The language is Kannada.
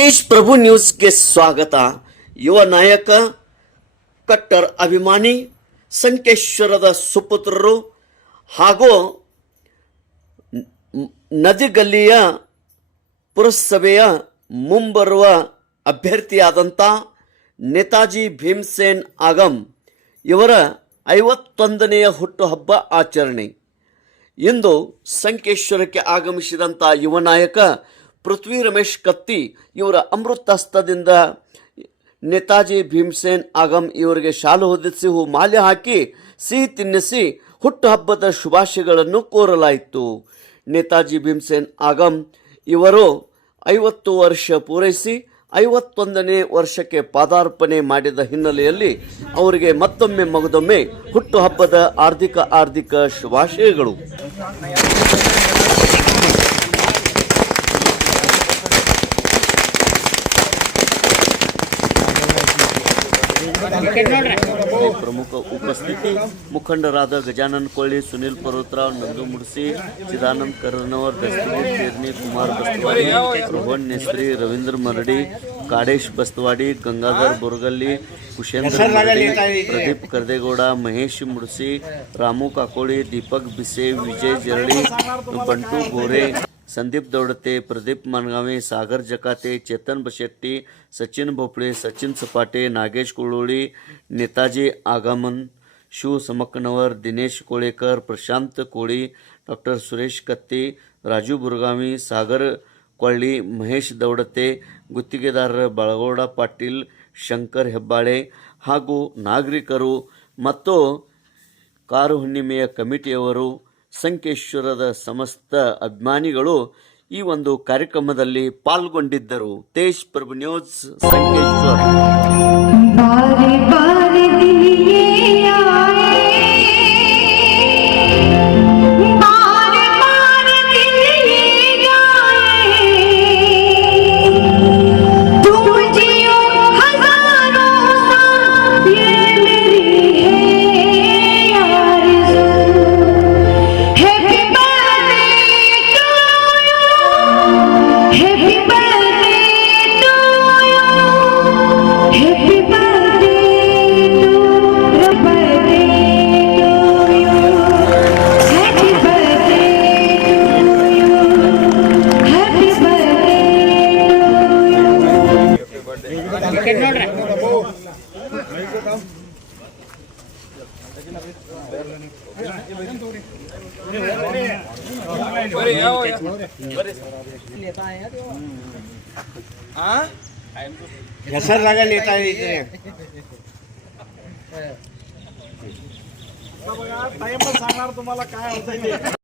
ತೇಜ್ ಪ್ರಭು ನ್ಯೂಸ್ಗೆ ಸ್ವಾಗತ. ಯುವ ನಾಯಕ, ಕಟ್ಟರ್ ಅಭಿಮಾನಿ, ಸಂಕೇಶ್ವರದ ಸುಪುತ್ರರು ಹಾಗೂ ನದಿಗಲ್ಲಿಯ ಪುರಸಭೆಯ ಮುಂಬರುವ ಅಭ್ಯರ್ಥಿಯಾದಂಥ ನೇತಾಜಿ ಭೀಮಸೇನ್ ಆಗಮ್ ಇವರ 51ನೇ ಹುಟ್ಟುಹಬ್ಬ ಆಚರಣೆ. ಇಂದು ಸಂಕೇಶ್ವರಕ್ಕೆ ಆಗಮಿಸಿದಂಥ ಯುವ ನಾಯಕ ಪೃಥ್ವಿ ರಮೇಶ್ ಕತ್ತಿ ಇವರ ಅಮೃತಹಸ್ತದಿಂದ ನೇತಾಜಿ ಭೀಮಸೇನ್ ಆಗಮ್ ಇವರಿಗೆ ಶಾಲು ಹೊದಿಸಿ ಹೂ ಮಾಲೆ ಹಾಕಿ ಸಿಹಿ ತಿನ್ನಿಸಿ ಹುಟ್ಟುಹಬ್ಬದ ಶುಭಾಶಯಗಳನ್ನು ಕೋರಲಾಯಿತು. ನೇತಾಜಿ ಭೀಮಸೇನ್ ಆಗಮ್ ಇವರು 50 ವರ್ಷ ಪೂರೈಸಿ 51ನೇ ವರ್ಷಕ್ಕೆ ಪಾದಾರ್ಪಣೆ ಮಾಡಿದ ಹಿನ್ನೆಲೆಯಲ್ಲಿ ಅವರಿಗೆ ಮತ್ತೊಮ್ಮೆ ಮಗದೊಮ್ಮೆ ಹುಟ್ಟುಹಬ್ಬದ ಹಾರ್ದಿಕ ಶುಭಾಶಯಗಳು. ಪ್ರಮುಖ ಉಪಸ್ಥಿತಿ ಮುಖಂಡರಾದ ಗಜಾನನ್ ಕೊಳ್ಳಿ, ಸುನಿಲ್ ಪರ್ವತರಾವ್, ನಂದು ಮುಡ್ಸಿ, ಚಿದಾನಂದ್ ಕರ್ನವರ್, ದಸ್ತಗೀರ್ ಚೇರ್ನಿ, ಕುಮಾರ್ ಬಸ್ತವಾಡಿ, ರೋಹನ್ ನೆಸ್ರಿ, ರವೀಂದ್ರ ಮರಡಿ, ಕಾಡೇಶ್ ಬಸ್ತವಾಡಿ, ಗಂಗಾಧರ್ ಬುರ್ಗಲ್ಲಿ, ಕುಶೇಂದ್ರ ಮರಡಿ, ಪ್ರದೀಪ್ ಕರ್ದೇಗೌಡ, ಮಹೇಶ್ ಮುಡ್ಸಿ, ರಾಮು ಕಾಕೋಳಿ, ದೀಪಕ್ ಬಿಸೆ, ವಿಜಯ್ ಜರಳಿ, ಬಂಟು ಗೋರೆ, संदीप दौड़ते, प्रदीप मानगावे, सागर जकाते, चेतन बशेट्टी, सचिन भोपळे, सचिन सपाटे, नागेश कुळोळी, नेताजी आगमन, शिव समकनवर, दिनेश कोळेकर, प्रशांत कोळी, डॉक्टर सुरेश कत्ती, राजू बुरगावी, सागर ಕೊಳ್ಳಿ, ಮಹೇಶ್ ದೌಡತೆ, ಗುತ್ತಿಗೆದಾರರ ಬಳಗೌಡ ಪಾಟೀಲ್, ಶಂಕರ್ ಹೆಬ್ಬಾಳೆ ಹಾಗೂ ನಾಗರಿಕರು ಮತ್ತು ಕಾರು ಹುಣ್ಣಿಮೆಯ ಕಮಿಟಿಯವರು, ಸಂಕೇಶ್ವರದ ಸಮಸ್ತ ಅಭಿಮಾನಿಗಳು ಈ ಒಂದು ಕಾರ್ಯಕ್ರಮದಲ್ಲಿ ಪಾಲ್ಗೊಂಡಿದ್ದರು. ತೇಜ್ ಪ್ರಭು ನ್ಯೂಸ್, ಸಂಕೇಶ್ವರ. ಹೆಸರು लागा लेता है टाइम सांगणार तुम्हाला काय होतं.